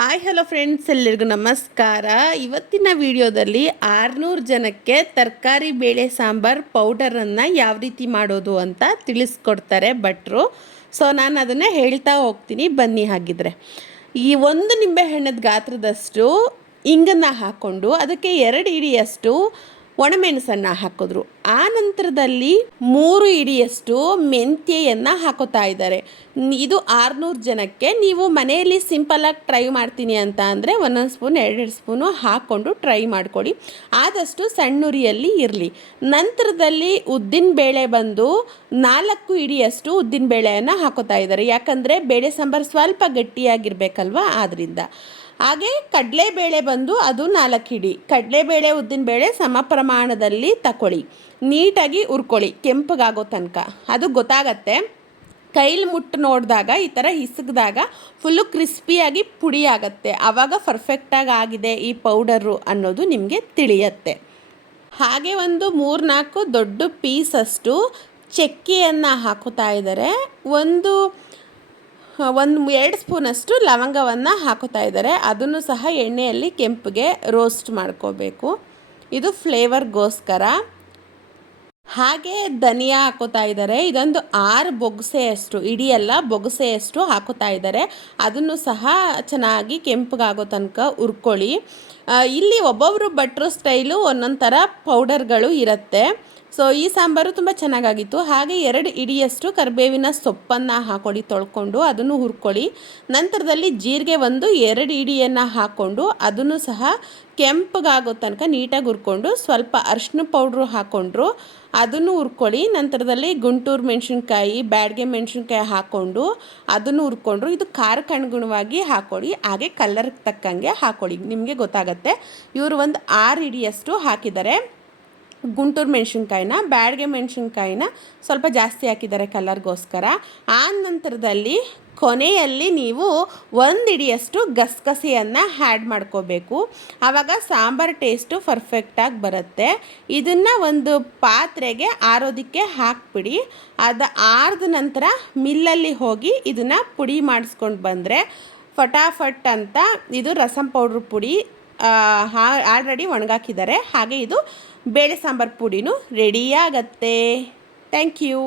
Hi hello friends ಎಲ್ಲರಿಗೂ ನಮಸ್ಕಾರ. ಇವತ್ತಿನ ವಿಡಿಯೋದಲ್ಲಿ ಆರುನೂರು ಜನಕ್ಕೆ ತರಕಾರಿ ಬೇಳೆ ಸಾಂಬಾರ್ ಪೌಡರನ್ನು ಯಾವ ರೀತಿ ಮಾಡೋದು ಅಂತ ತಿಳಿಸ್ಕೊಡ್ತಾರೆ ಭಟ್ರು. ಸೊ ನಾನು ಅದನ್ನು ಹೇಳ್ತಾ ಹೋಗ್ತೀನಿ. ಬನ್ನಿ ಹಾಗಿದ್ರೆ. ಈ ಒಂದು ನಿಂಬೆಹಣ್ಣದ ಗಾತ್ರದಷ್ಟು ಇಂಗನ್ನು ಹಾಕ್ಕೊಂಡು ಅದಕ್ಕೆ ಎರಡು ಇಡಿಯಷ್ಟು ಒಣಮೆಣಸನ್ನು ಹಾಕಿದ್ರು. ಆ ನಂತರದಲ್ಲಿ ಮೂರು ಇಡಿಯಷ್ಟು ಮೆಂತ್ಯೆಯನ್ನು ಹಾಕೋತಾ ಇದ್ದಾರೆ. ಇದು ಆರುನೂರು ಜನಕ್ಕೆ ನೀವು ಮನೆಯಲ್ಲಿ ಸಿಂಪಲಾಗಿ ಟ್ರೈ ಮಾಡ್ತೀನಿ ಅಂತ ಅಂದರೆ ಒಂದೊಂದು ಸ್ಪೂನ್, ಎರಡೆರಡು ಸ್ಪೂನು ಹಾಕ್ಕೊಂಡು ಟ್ರೈ ಮಾಡ್ಕೊಳ್ಳಿ ಆದಷ್ಟು ಸಣ್ಣುರಿಯಲ್ಲಿ ಇರಲಿ. ನಂತರದಲ್ಲಿ ಉದ್ದಿನ ಬೇಳೆ ಬಂದು ನಾಲ್ಕು ಇಡಿಯಷ್ಟು ಉದ್ದಿನ ಬೇಳೆಯನ್ನು ಹಾಕೋತಾ ಇದ್ದಾರೆ. ಯಾಕಂದರೆ ಬೇಳೆ ಸಾಂಬಾರು ಸ್ವಲ್ಪ ಗಟ್ಟಿಯಾಗಿರ್ಬೇಕಲ್ವಾ? ಆದ್ದರಿಂದ ಹಾಗೆ ಕಡಲೆಬೇಳೆ ಬಂದು ಅದು ನಾಲ್ಕು ಹಿಡಿ ಕಡಲೆಬೇಳೆ ಉದ್ದಿನಬೇಳೆ ಸಮ ಪ್ರಮಾಣದಲ್ಲಿ ತಗೊಳ್ಳಿ ನೀಟಾಗಿ ಉರ್ಕೊಳ್ಳಿ ಕೆಂಪಗಾಗೋ ತನಕ. ಅದು ಗೊತ್ತಾಗತ್ತೆ. ಕೈಲಿ ಮುಟ್ಟು ನೋಡಿದಾಗ, ಈ ಥರ ಹಿಸಕಿದಾಗ ಫುಲ್ಲು ಕ್ರಿಸ್ಪಿಯಾಗಿ ಪುಡಿ ಆಗುತ್ತೆ. ಆವಾಗ ಪರ್ಫೆಕ್ಟಾಗಿ ಆಗಿದೆ ಈ ಪೌಡರು ಅನ್ನೋದು ನಿಮಗೆ ತಿಳಿಯತ್ತೆ. ಹಾಗೆ ಒಂದು ಮೂರ್ನಾಲ್ಕು ದೊಡ್ಡ ಪೀಸಷ್ಟು ಚಕ್ಕೆಯನ್ನು ಹಾಕೋತಾ ಇದ್ದಾರೆ ಒಂದು ಒಂದು, ಎರಡು ಸ್ಪೂನಷ್ಟು ಲವಂಗವನ್ನು ಹಾಕೋತಾ ಇದ್ದಾರೆ. ಅದನ್ನು ಸಹ ಎಣ್ಣೆಯಲ್ಲಿ ಕೆಂಪಗೆ ರೋಸ್ಟ್ ಮಾಡ್ಕೋಬೇಕು. ಇದು ಫ್ಲೇವರ್ಗೋಸ್ಕರ ಹಾಗೆ ಧನಿಯಾ ಹಾಕೋತಾ ಇದ್ದಾರೆ. ಇದೊಂದು ಆರು ಬೊಗಸೆಯಷ್ಟು ಇಡಿಯೆಲ್ಲ ಬೊಗಸೆಯಷ್ಟು ಹಾಕೋತಾ ಇದ್ದಾರೆ. ಅದನ್ನು ಸಹ ಚೆನ್ನಾಗಿ ಕೆಂಪಗಾಗೋ ತನಕ ಹುರ್ಕೊಳ್ಳಿ. ಇಲ್ಲಿ ಒಬ್ಬೊಬ್ಬರು ಭಟ್ರು ಸ್ಟೈಲು ಒಂದೊಂದು ಥರ ಪೌಡರ್ಗಳು ಇರುತ್ತೆ. ಸೊ ಈ ಸಾಂಬಾರು ತುಂಬ ಚೆನ್ನಾಗಾಗಿತ್ತು. ಹಾಗೆ ಎರಡು ಇಡಿಯಷ್ಟು ಕರಿಬೇವಿನ ಸೊಪ್ಪನ್ನು ಹಾಕೊಳ್ಳಿ ತೊಳ್ಕೊಂಡು ಅದನ್ನು ಹುರ್ಕೊಳ್ಳಿ. ನಂತರದಲ್ಲಿ ಜೀರಿಗೆ ಒಂದು, ಎರಡು ಇಡಿಯನ್ನು ಹಾಕ್ಕೊಂಡು ಅದನ್ನು ಸಹ ಕೆಂಪಗಾಗೋ ತನಕ ನೀಟಾಗಿ ಹುರ್ಕೊಂಡು ಸ್ವಲ್ಪ ಅರ್ಶಿನ ಪೌಡ್ರು ಹಾಕ್ಕೊಂಡ್ರು ಅದನ್ನು ಹುರ್ಕೊಳ್ಳಿ. ನಂತರದಲ್ಲಿ ಗುಂಟೂರು ಮೆಣಸಿನ್ಕಾಯಿ, ಬ್ಯಾಡ್ಗೆ ಮೆಣಸಿನ್ಕಾಯಿ ಹಾಕ್ಕೊಂಡು ಅದನ್ನು ಹುರ್ಕೊಂಡ್ರು. ಇದು ಖಾರಕ್ಕೆ ಅನುಗುಣವಾಗಿ ಹಾಕ್ಕೊಳ್ಳಿ ಹಾಗೆ ಕಲರ್ಗೆ ತಕ್ಕಂಗೆ ಹಾಕ್ಕೊಳ್ಳಿ ನಿಮಗೆ ಗೊತ್ತಾಗತ್ತೆ. ಇವರು ಒಂದು ಆರು ಇಡಿಯಷ್ಟು ಹಾಕಿದ್ದಾರೆ. ಗುಂಟೂರು ಮೆಣಸಿನ್ಕಾಯಿನ, ಬ್ಯಾಡ್ಗೆ ಮೆಣಸಿನ್ಕಾಯಿನ ಸ್ವಲ್ಪ ಜಾಸ್ತಿ ಹಾಕಿದ್ದಾರೆ ಕಲರ್ಗೋಸ್ಕರ. ಆ ನಂತರದಲ್ಲಿ ಕೊನೆಯಲ್ಲಿ ನೀವು ಒಂದಿಡಿಯಷ್ಟು ಗಸಗಸೆಯನ್ನು ಹ್ಯಾಡ್ ಮಾಡ್ಕೋಬೇಕು. ಆವಾಗ ಸಾಂಬಾರ್ ಟೇಸ್ಟು ಪರ್ಫೆಕ್ಟಾಗಿ ಬರುತ್ತೆ. ಇದನ್ನು ಒಂದು ಪಾತ್ರೆಗೆ ಆರೋದಕ್ಕೆ ಹಾಕ್ಬಿಡಿ. ಅದು ಆರಿದ ನಂತರ ಮಿಲ್ಲಲ್ಲಿ ಹೋಗಿ ಇದನ್ನು ಪುಡಿ ಮಾಡಿಸ್ಕೊಂಡು ಬಂದರೆ ಫಟಾಫಟ್ ಅಂತ ಇದು ರಸಂ ಪೌಡ್ರ್ ಪುಡಿ ಆಲ್ರೆಡಿ ಒಣಗಾಕಿದ್ದಾರೆ. ಹಾಗೆ ಇದು ಬೇಳೆ ಸಾಂಬಾರು ಪುಡಿನೂ ರೆಡಿಯಾಗತ್ತೆ ಥ್ಯಾಂಕ್ ಯು